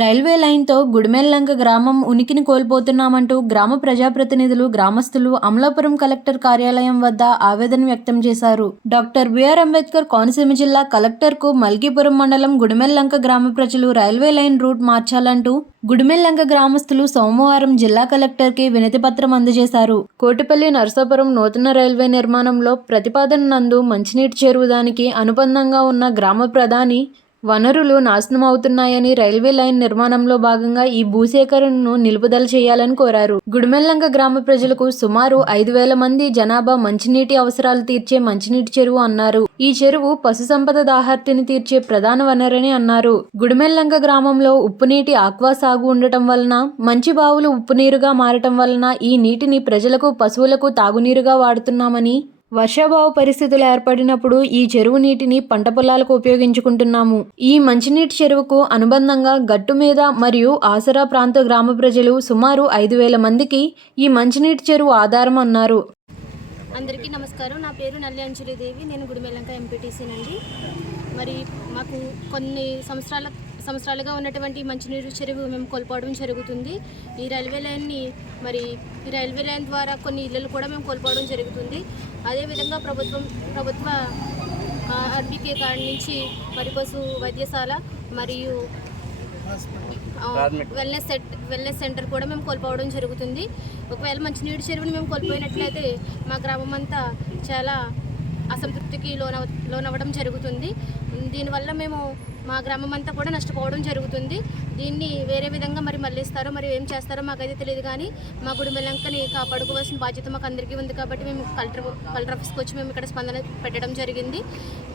Railway లైన్తో Gudimellanka గ్రామం ఉనికిని కోల్పోతున్నామంటూ గ్రామ ప్రజాప్రతినిధులు గ్రామస్తులు అమలాపురం కలెక్టర్ కార్యాలయం వద్ద ఆవేదన వ్యక్తం చేశారు. డాక్టర్ బిఆర్ అంబేద్కర్ కోనసీమ జిల్లా కలెక్టర్కు మల్కీపురం మండలం గుడిమెల్లంక గ్రామ ప్రజలు రైల్వే లైన్ రూట్ మార్చాలంటూ గుడిమెల్లంక గ్రామస్తులు సోమవారం జిల్లా కలెక్టర్కి వినతి పత్రం అందజేశారు. కోటిపల్లి నరసాపురం నూతన రైల్వే నిర్మాణంలో ప్రతిపాదన నందు మంచినీటి చెరువు దానికి అనుబంధంగా ఉన్న గ్రామ ప్రధాని వనరులు నాశనం అవుతున్నాయని రైల్వే లైన్ నిర్మాణంలో భాగంగా ఈ భూసేకరణను నిలుపుదల చేయాలని కోరారు. గుడిమెల్లంక గ్రామ ప్రజలకు సుమారు ఐదు వేల మంది జనాభా మంచినీటి అవసరాలు తీర్చే మంచినీటి చెరువు అన్నారు. ఈ చెరువు పశుసంపద దాహార్తిని తీర్చే ప్రధాన వనరని అన్నారు. గుడిమెల్లంక గ్రామంలో ఉప్పునీటి ఆక్వా సాగు ఉండటం వలన మంచి బావులు ఉప్పునీరుగా మారటం వలన ఈ నీటిని ప్రజలకు పశువులకు తాగునీరుగా వాడుతున్నామని వర్షాభావ పరిస్థితులు ఏర్పడినప్పుడు ఈ చెరువు నీటిని పంట పొలాలకు ఉపయోగించుకుంటున్నాము. ఈ మంచినీటి చెరువుకు అనుబంధంగా గట్టు మీద మరియు ఆసరా ప్రాంత గ్రామ ప్రజలు సుమారు ఐదు వేల మందికి ఈ మంచినీటి చెరువు ఆధారం అన్నారు. అందరికీ నమస్కారం. నా పేరు నల్లి అంజలిదేవి. నేను గుడిమెల్లంక ఎంపీటీసీనండి మరి మాకు కొన్ని సంవత్సరాల సంవత్సరాలుగా ఉన్నటువంటి మంచినీరు చెరువు మేము కోల్పోవడం జరుగుతుంది. ఈ రైల్వే లైన్ని మరి ఈ రైల్వే లైన్ ద్వారా కొన్ని ఇళ్ళు కూడా మేము కోల్పోవడం జరుగుతుంది. అదేవిధంగా ప్రభుత్వం ప్రభుత్వ ఆర్బీకే కార్డు నుంచి మరి పశు వైద్యశాల మరియు వెల్నెస్ సెట్ వెల్నెస్ సెంటర్ కూడా మేము కోల్పోవడం జరుగుతుంది. ఒకవేళ మంచినీటి చెరువుని మేము కోల్పోయినట్లయితే మా గ్రామం అంతా చాలా అసంతృప్తికి లోనవ లోనవ్వడం జరుగుతుంది. దీనివల్ల మేము మా గ్రామం అంతా కూడా నష్టపోవడం జరుగుతుంది. దీన్ని వేరే విధంగా మరి మళ్ళీస్తారో మరి ఏం చేస్తారో మాకైతే తెలియదు కానీ మా గుడి మెల్లంకని కాపాడుకోవాల్సిన బాధ్యత మాకు అందరికీ ఉంది కాబట్టి మేము కలెక్టర్ కలెక్టర్ ఆఫీస్కి వచ్చి మేము ఇక్కడ స్పందన పెట్టడం జరిగింది.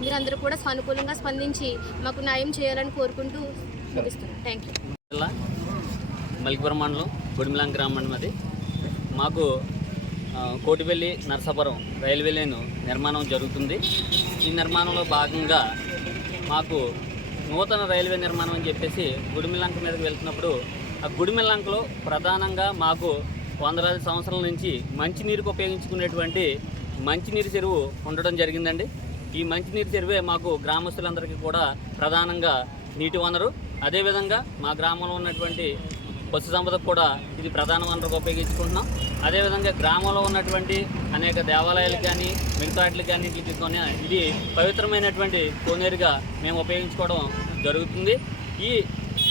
మీరందరూ కూడా సానుకూలంగా స్పందించి మాకు న్యాయం చేయాలని కోరుకుంటూ ముగిస్తున్నాం. థ్యాంక్ యూ మలికిపురం మండలం గుడిమిలాం గ్రామం అది. మాకు కోటిపల్లి నర్సాపురం రైల్వే లైన్ నిర్మాణం జరుగుతుంది. ఈ నిర్మాణంలో భాగంగా మాకు నూతన రైల్వే నిర్మాణం అని చెప్పేసి గుడిమిల్లంక మీదకి వెళ్తున్నప్పుడు ఆ గుడిమిల్లంకలో ప్రధానంగా మాకు వందలాది సంవత్సరాల నుంచి మంచినీరుకు ఉపయోగించుకునేటువంటి మంచినీరు చెరువు ఉండడం జరిగిందండి. ఈ మంచినీరు చెరువే మాకు గ్రామస్తులందరికీ కూడా ప్రధానంగా నీటి వనరు. అదేవిధంగా మా గ్రామంలో ఉన్నటువంటి పశు కూడా ఇది ప్రధాన వనరుగా ఉపయోగించుకుంటున్నాం. అదేవిధంగా గ్రామంలో ఉన్నటువంటి అనేక దేవాలయాలు కానీ మిగతా వాటికి కానీ వీటికి కానీ ఇది పవిత్రమైనటువంటి కోనేరుగా మేము ఉపయోగించుకోవడం జరుగుతుంది. ఈ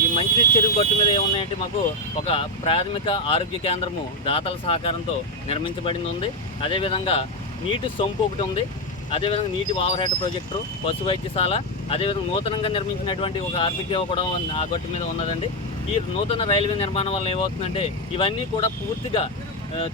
ఈ మంచినీటి చెరువు గట్టు మీద ఏమున్నాయంటే మాకు ఒక ప్రాథమిక ఆరోగ్య కేంద్రము దాతల సహకారంతో నిర్మించబడింది ఉంది. అదేవిధంగా నీటి సొంపు ఒకటి ఉంది. అదేవిధంగా నీటి ఓవర్హెడ్ ప్రాజెక్టు పశు వైద్యశాల అదేవిధంగా నూతనంగా నిర్మించినటువంటి ఒక ఆర్బికే కూడా ఆ గట్టు మీద ఉన్నదండి. ఈ నూతన రైల్వే నిర్మాణం వల్ల ఏమవుతుందంటే ఇవన్నీ కూడా పూర్తిగా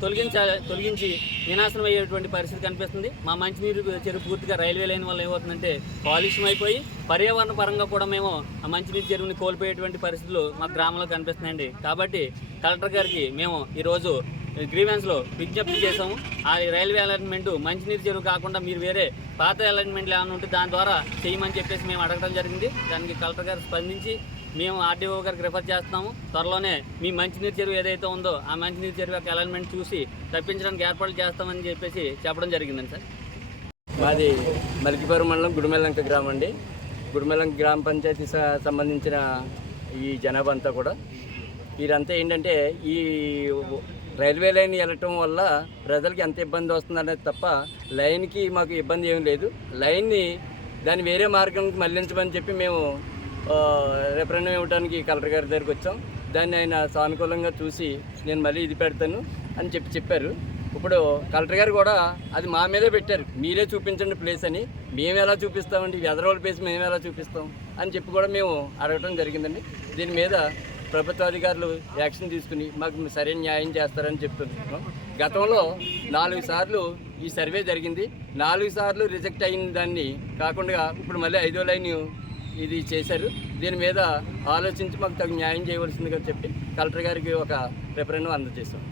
తొలగించ తొలగించి వినాశనం అయ్యేటువంటి పరిస్థితి కనిపిస్తుంది. మా మంచినీరు చెరువు పూర్తిగా రైల్వే లైన్ వల్ల ఏమవుతుందంటే కాలుష్యం అయిపోయి పర్యావరణ పరంగా కూడా మేము ఆ మంచినీరు చెరువుని కోల్పోయేటువంటి పరిస్థితులు మా గ్రామంలో కనిపిస్తున్నాయండి. కాబట్టి కలెక్టర్ గారికి మేము ఈరోజు గ్రీవెన్స్లో విజ్ఞప్తి చేసాము ఆ రైల్వే అలైన్మెంట్ మంచినీరు చెరువు కాకుండా మీరు వేరే పాత అలైన్మెంట్లు ఏమైనా ఉంటే దాని ద్వారా చేయమని చెప్పేసి మేము అడగడం జరిగింది. దానికి కలెక్టర్ గారు స్పందించి మేము ఆర్డీఓ గారికి రిఫర్ చేస్తున్నాము. త్వరలోనే మీ మంచినీరు చెరువు ఏదైతే ఉందో ఆ మంచినీరు చెరువు యొక్క అలైన్మెంట్ చూసి తప్పించడానికి ఏర్పాట్లు చేస్తామని చెప్పేసి చెప్పడం జరిగిందండి సార్. మాది మలికిపురం మండలం గుడిమెల్లంక గ్రామం అండి. గుడిమెల్లంక గ్రామ పంచాయతీ స- సంబంధించిన ఈ జనాభా అంతా కూడా. వీరంతా ఏంటంటే ఈ రైల్వే లైన్ వెళ్ళటం వల్ల ప్రజలకి ఎంత ఇబ్బంది వస్తుందనేది తప్ప లైన్కి మాకు ఇబ్బంది ఏం లేదు. లైన్ని దాన్ని వేరే మార్గంకి మళ్ళించమని చెప్పి మేము రిఫరెండం ఇవ్వడానికి కలెక్టర్ గారి దగ్గరికి వచ్చాం. దాన్ని ఆయన సానుకూలంగా చూసి నేను మళ్ళీ ఇది పెడతాను అని చెప్పి చెప్పారు. ఇప్పుడు కలెక్టర్ గారు కూడా అది మా మీదే పెట్టారు. మీరే చూపించండి ప్లేస్ అని. మేము ఎలా చూపిస్తామండి? ఎదరోళ్ళ ప్లేస్ మేము ఎలా చూపిస్తాం? అని చెప్పి కూడా మేము అడగటం జరిగిందండి. దీని మీద ప్రభుత్వ అధికారులు యాక్షన్ తీసుకుని మాకు సరైన న్యాయం చేస్తారని చెప్తున్నాం గతంలో నాలుగు సార్లు ఈ సర్వే జరిగింది. నాలుగు సార్లు రిజెక్ట్ అయిన దాన్ని కాకుండా ఇప్పుడు మళ్ళీ ఐదో లైన్ ఇది చేశారు. దీని మీద ఆలోచించి మాకు తగు న్యాయం చేయవలసిందిగా చెప్పి కలెక్టర్ గారికి ఒక రిఫరెండం అందజేశాం.